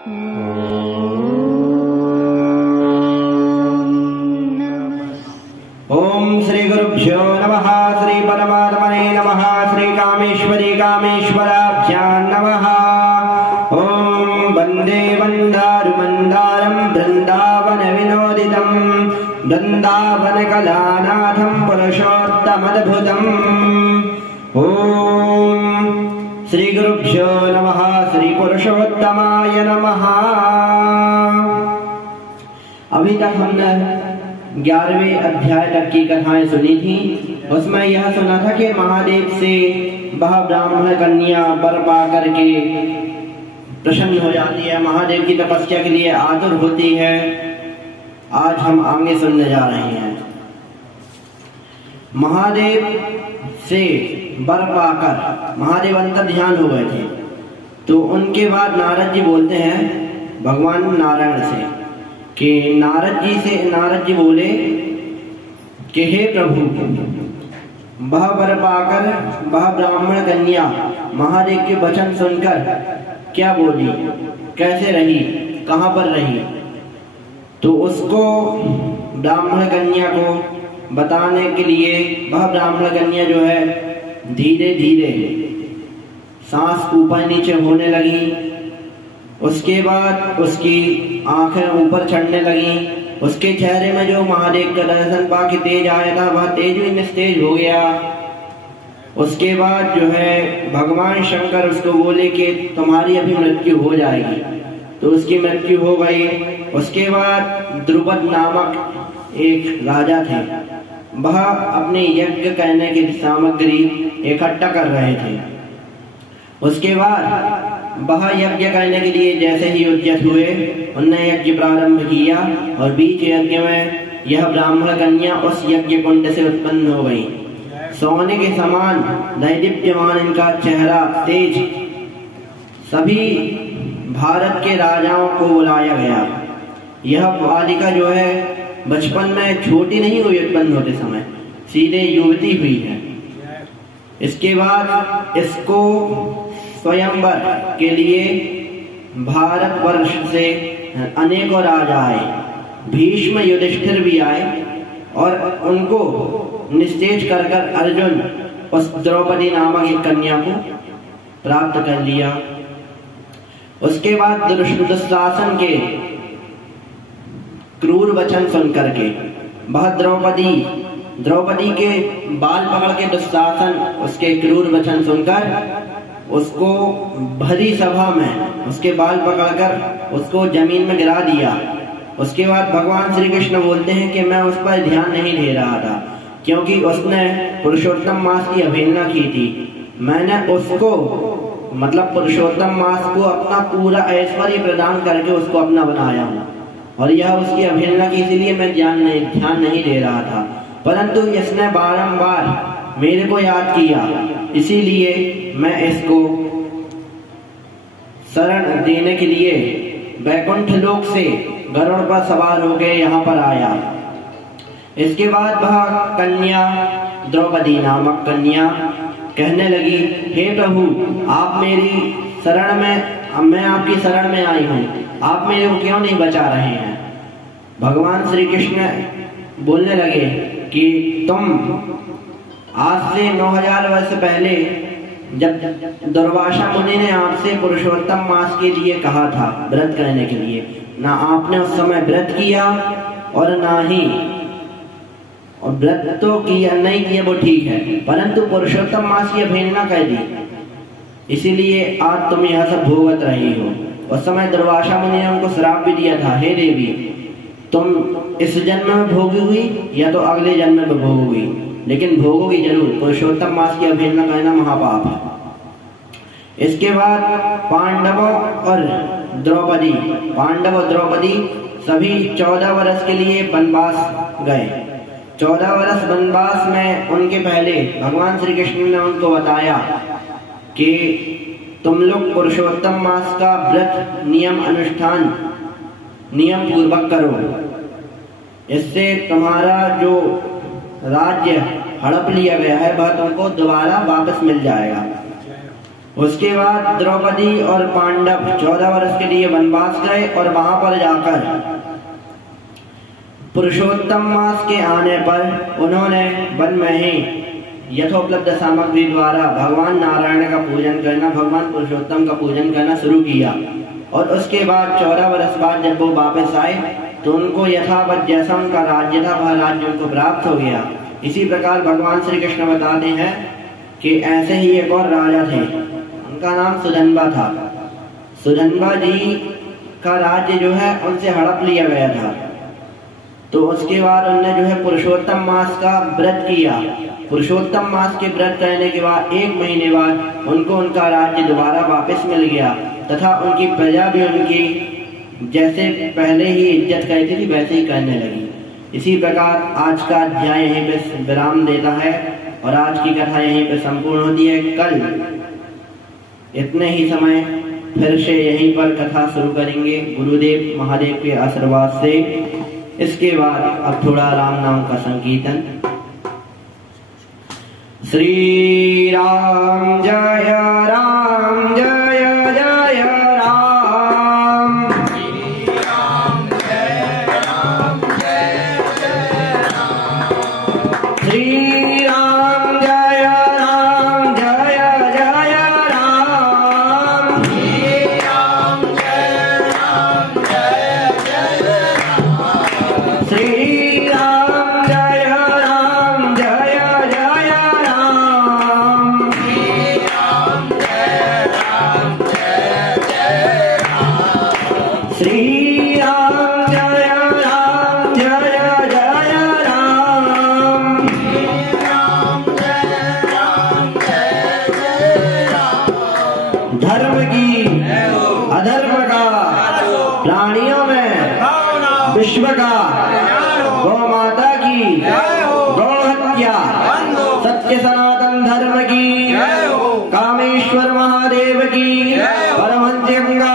ओम श्री गुरुभ्यो नमः। श्री परमात्मने नमः। श्री कामेश्वरी कामेश्वराभ्यां नमः। ओम वंदे वंदारु मंदारं वृंदावन विनोदितं वृंदावन कलानाथं पुरुषोत्तमद्भुतम्। ओम श्री गुरुभ्यो नमः। श्री पुरुषोत्तमाय नमः। अभी तक हमने 11वें अध्याय तक की कथाएं सुनी थी। उसमें यह सुना था कि महादेव से वह ब्राह्मण कन्या वर पा करके प्रसन्न हो जाती है, महादेव की तपस्या के लिए आतुर होती है। आज हम आगे सुनने जा रहे हैं। महादेव से वर पाकर महादेव अंतर ध्यान हो गए थे, तो उनके बाद नारद जी बोलते हैं भगवान नारायण से कि नारद जी बोले कि हे प्रभु, वह वर पाकर वह ब्राह्मण कन्या महादेव के वचन सुनकर क्या बोली, कैसे रही, कहाँ पर रही। तो उसको ब्राह्मण कन्या को बताने के लिए वह ब्राह्मण कन्या जो है धीरे धीरे सांस ऊपर नीचे होने लगी। उसके बाद उसकी आंखें ऊपर चढ़ने लगी। उसके चेहरे में जो महादेव का दर्शन पाके तेज आया था, वह तेज भी निस्तेज हो गया। उसके बाद जो है भगवान शंकर उसको बोले कि तुम्हारी अभी मृत्यु हो जाएगी, तो उसकी मृत्यु हो गई। उसके बाद द्रुपद नामक एक राजा थे, वह अपने यज्ञ करने की सामग्री इकट्ठा कर रहे थे। उसके बाद वह यज्ञ करने के लिए जैसे ही उद्यत हुए, उन्होंने यज्ञ प्रारंभ किया और बीच यज्ञ में यह ब्राह्मण कन्या उस यज्ञ कुंड से उत्पन्न हो गई। सोने के समान दैदीप्यमान इनका चेहरा, तेज। सभी भारत के राजाओं को बुलाया गया। यह बालिका जो है बचपन में छोटी नहीं हुई, उत्पन्न होते समय सीधे युवती हुई है। इसके बाद इसको स्वयंवर के लिए भारतवर्ष से अनेकों राजा आए, भीष्म युधिष्ठिर भी आए और उनको निस्तेज कर कर अर्जुन उस द्रौपदी नामक एक कन्या को प्राप्त कर लिया। उसके बाद दुशासन के क्रूर वचन सुन करके वह द्रौपदी के बाल पकड़ के दुशासन उसके क्रूर वचन सुनकर उसको भरी सभा में उसके बाल पकड़कर उसको जमीन में गिरा दिया। उसके बाद भगवान श्री कृष्ण बोलते हैं कि मैं उस पर ध्यान नहीं दे रहा था, क्योंकि उसने पुरुषोत्तम मास की अवहेलना की थी। मैंने उसको मतलब पुरुषोत्तम मास को अपना पूरा ऐश्वर्य प्रदान करके उसको अपना बनाया हूँ, और यह उसकी अवहेलना की, इसीलिए मैं ध्यान नहीं दे रहा था। परंतु इसने बारंबार मेरे को याद किया, इसीलिए मैं इसको शरण देने के लिए वैकुंठ लोक से गरुड़ पर सवार होकर यहाँ पर आया। इसके बाद वह कन्या द्रौपदी नामक कन्या कहने लगी, हे प्रभु, आप मेरी शरण में, मैं आपकी शरण में आई हूँ, आप मेरे को क्यों नहीं बचा रहे हैं। भगवान श्री कृष्ण बोलने लगे कि तुम आज से 9000 वर्ष पहले जब दुर्वासा मुनि ने आपसे पुरुषोत्तम मास के लिए कहा था व्रत करने के लिए, ना आपने उस समय व्रत किया और ना ही, और व्रत तो किया नहीं किया वो ठीक है, परंतु पुरुषोत्तम मास की अवहेलना कर दी, इसीलिए आज तुम यह सब भोगत रही हो। उस समय दुर्वासा मुनि ने उनको श्राप भी दिया था, हे देवी, तुम इस जन्म में भोगी हुई या तो अगले जन्म में भोगोगी, लेकिन भोगोगी जरूर। पुरुषोत्तम मास की अवहेलना करना महापाप है। इसके बाद पांडव और द्रौपदी सभी 14 वर्ष के लिए वनवास गए। 14 वर्ष वनवास में उनके पहले भगवान श्री कृष्ण ने उनको बताया कि तुम लोग पुरुषोत्तम मास का व्रत नियम अनुष्ठान नियम पूर्वक करो, इससे तुम्हारा जो राज्य हड़प लिया गया है वह तुमको दोबारा वापस मिल जाएगा। उसके बाद द्रौपदी और पांडव 14 वर्ष के लिए वनवास गए और वहां पर जाकर पुरुषोत्तम मास के आने पर उन्होंने वन में ही यथोपलब्ध सामग्री द्वारा भगवान नारायण का पूजन करना, भगवान पुरुषोत्तम का पूजन करना शुरू किया। और उसके बाद 14 वर्ष बाद जब वो वापस आए तो उनको यथावत जैसा उनका राज्य था वह राज्य उनको प्राप्त हो गया। इसी प्रकार भगवान श्री कृष्ण बताते हैं कि ऐसे ही एक और राजा थे, उनका नाम सुधन्वा था। सुधन्वा जी का राज्य जो है उनसे हड़प लिया गया था। तो उसके बाद उन्होंने जो है पुरुषोत्तम मास का व्रत किया। पुरुषोत्तम मास के व्रत करने के बाद 1 महीने बाद उनको उनका राज्य दोबारा वापस मिल गया तथा उनकी प्रजा भी उनकी जैसे पहले ही इज्जत करती थी वैसे ही करने लगी। इसी प्रकार आज का अध्याय यहीं पे विराम देता है और आज की कथा यहीं पे संपूर्ण होती है। कल इतने ही समय फिर से यहीं पर कथा शुरू करेंगे गुरुदेव महादेव के आशीर्वाद से। इसके बाद अब थोड़ा राम नाम का संकीर्तन। श्री राम जय राम जय जय राम। श्री राम जय राम जय जय राम। श्री राम जय राम जय जय राम। श्री राम जय राम जय जय राम। श्री राम जय राम जय जय राम। श्री राम जय राम जय जय राम। श्री राम जय राम जय जय राम। श्री राम जय राम जय जय राम। धर्म की अधर्म का प्राणियों में विश्व का गौ माता की गौ हत्या सत्य सनातन धर्म की कामेश्वर महादेव की परमहंस गंगा